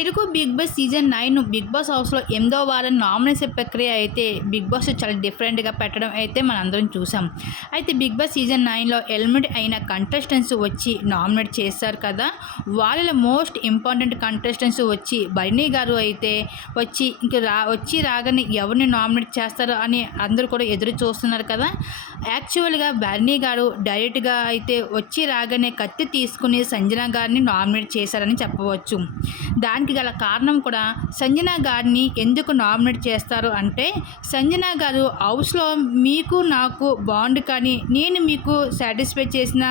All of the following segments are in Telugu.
Telugu Bigg Boss season nine Bigg Boss హౌస్లో ఎనిమిదో వారం నామినేషన్ ప్రక్రియ అయితే బిగ్ బాస్ చాలా డిఫరెంట్గా పెట్టడం అయితే మనందరం చూసాం. అయితే బిగ్ బాస్ సీజన్ నైన్లో ఎలిమినేట్ అయిన కంటెస్టెంట్స్ వచ్చి నామినేట్ చేశారు కదా. వాళ్ళలో మోస్ట్ ఇంపార్టెంట్ కంటెస్టెంట్స్ వచ్చి బర్నీ గారు అయితే వచ్చి ఇంక రా వచ్చి రాగానే ఎవరిని నామినేట్ చేస్తారో అని అందరూ కూడా ఎదురు చూస్తున్నారు కదా. యాక్చువల్గా బర్నీ గారు డైరెక్ట్గా అయితే వచ్చి రాగానే కత్తి తీసుకుని సంజన గారిని నామినేట్ చేశారని చెప్పవచ్చు. దానికి గల కారణం కూడా సంజన గారిని ఎందుకు నామినేట్ చేస్తారు అంటే సంజన గారు హౌస్లో మీకు నాకు బాండ్ కానీ నేను మీకు సాటిస్ఫై చేసిన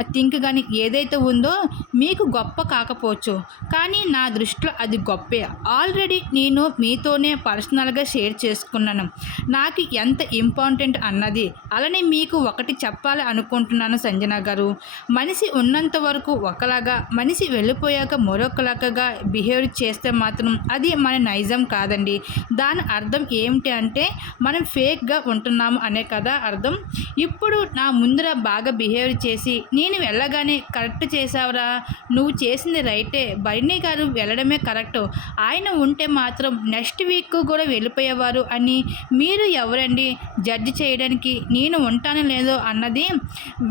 థింక్ కానీ ఏదైతే ఉందో మీకు గొప్ప కాకపోవచ్చు. కానీ నా దృష్టిలో అది గొప్పే. ఆల్రెడీ నేను మీతోనే పర్సనల్గా షేర్ చేసుకున్నాను. నాకు ఎంత ఇంపార్టెంట్ అన్నది. అలానే మీకు ఒకటి చెప్పాలి అనుకుంటున్నాను సంజన గారు. మనిషి ఉన్నంత వరకు ఒకలాగా మనిషి వెళ్ళిపోయాక మరొకలాగా బిహేవ్ చేస్తే మాత్రం అది మన నైజం కాదండి. దాని అర్థం ఏమిటి అంటే మనం ఫేక్గా ఉంటున్నాము అనే కదా అర్థం. ఇప్పుడు నా ముందర బాగా బిహేవ్ చేసి నేను వెళ్ళగానే కరెక్ట్ చేసావురా నువ్వు చేసింది రైటే. బరిణి గారు వెళ్ళడమే కరెక్ట్. ఆయన ఉంటే మాత్రం నెక్స్ట్ వీక్ కూడా వెళ్ళిపోయేవారు అని మీరు ఎవరండి? జడ్జి చేయడానికి నేను ఉంటాను లేదో అన్నది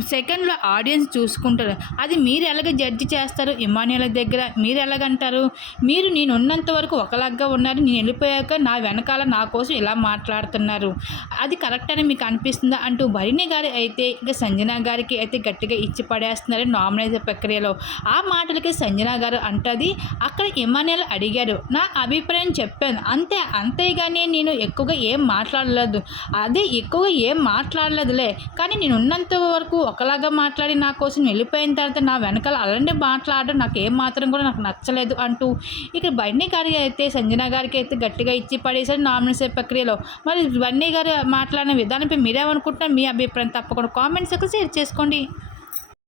సెకండ్లో ఆడియన్స్ చూసుకుంటారు. అది మీరు ఎలాగ జడ్జి చేస్తారు? ఇమానియల దగ్గర మీరు ఎలాగంటారు మీరు నేను ఉన్నంత వరకు ఒకలాగా ఉన్నారు నేను వెళ్ళిపోయాక నా వెనకాల నా కోసం ఇలా మాట్లాడుతున్నారు. అది కరెక్ట్ అని మీకు అనిపిస్తుందా? అంటూ భరిణి గారు అయితే ఇక సంజన గారికి అయితే గట్టిగా ఇచ్చి పడేస్తున్నారు నామినేషన్ ప్రక్రియలో. ఆ మాటలకి సంజన గారు అంటది అక్కడ ఇమానియల్ అడిగారు నా అభిప్రాయం చెప్పాను. అంతే అంతేగాని నేను ఎక్కువగా ఏం మాట్లాడలేదు. అదే ఎక్కువగా ఏం మాట్లాడలేదులే. కానీ నేను ఉన్నంత వరకు ఒకలాగా మాట్లాడి నా కోసం వెళ్ళిపోయిన తర్వాత నా వెనకాల అలాంటి మాట్లాడడం నాకు ఏం మాత్రం కూడా నాకు నచ్చలేదు అంటూ ఇక బన్నీ గారికి అయితే సంజన గారికి అయితే గట్టిగా ఇచ్చి పడేసారు నామినేషన్ ప్రక్రియలో. మరి బన్నీ గారు మాట్లాడిన విధానంపై మీరేమనుకుంటున్నారు? మీ అభిప్రాయం తప్పకుండా కామెంట్స్ షేర్ చేసుకోండి.